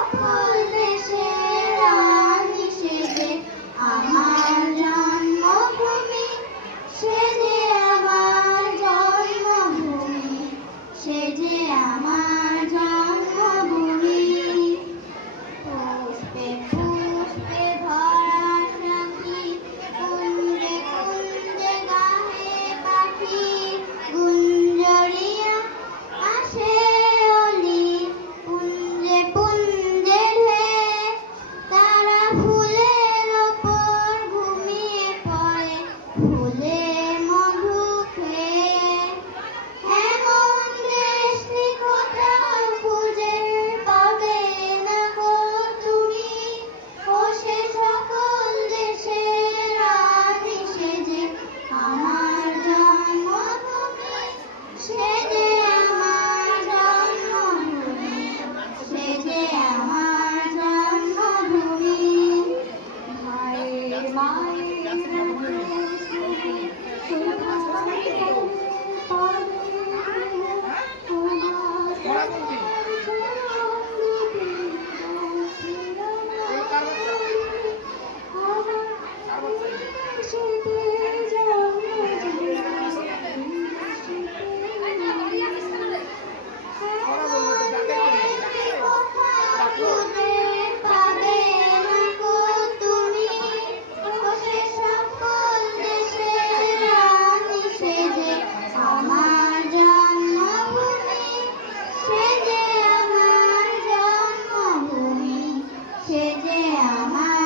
সকল দেশের রানী, সে যে আমার জন্মভূমি, সে যে আমার জন্মভূমি, সে যে আমার জন্মভূমি। পুষ্পে পুষ্পে ভরা সখী, কুঞ্জে কুঞ্জে গাহে পাখি, গুঞ্জরিয়া আসে অলি, পুঞ্জে পুঞ্জে ঢেয়ে তারা ফুলের ওপর ঘুমিয়ে পড়ে, ফুলে মধু খেয়ে। এমন দেশটি কোথাও খুঁজে পাবে না গো তুমি, ও সে সকল দেশের রানী, সে যে আমার জন্মভূমি, সে যে আমার জন্মভূমি, সে যে আমার জন্মভূমি। মায়ের মায়ের স্মৃতি কোথায় পাবে তোমার সে যে আমার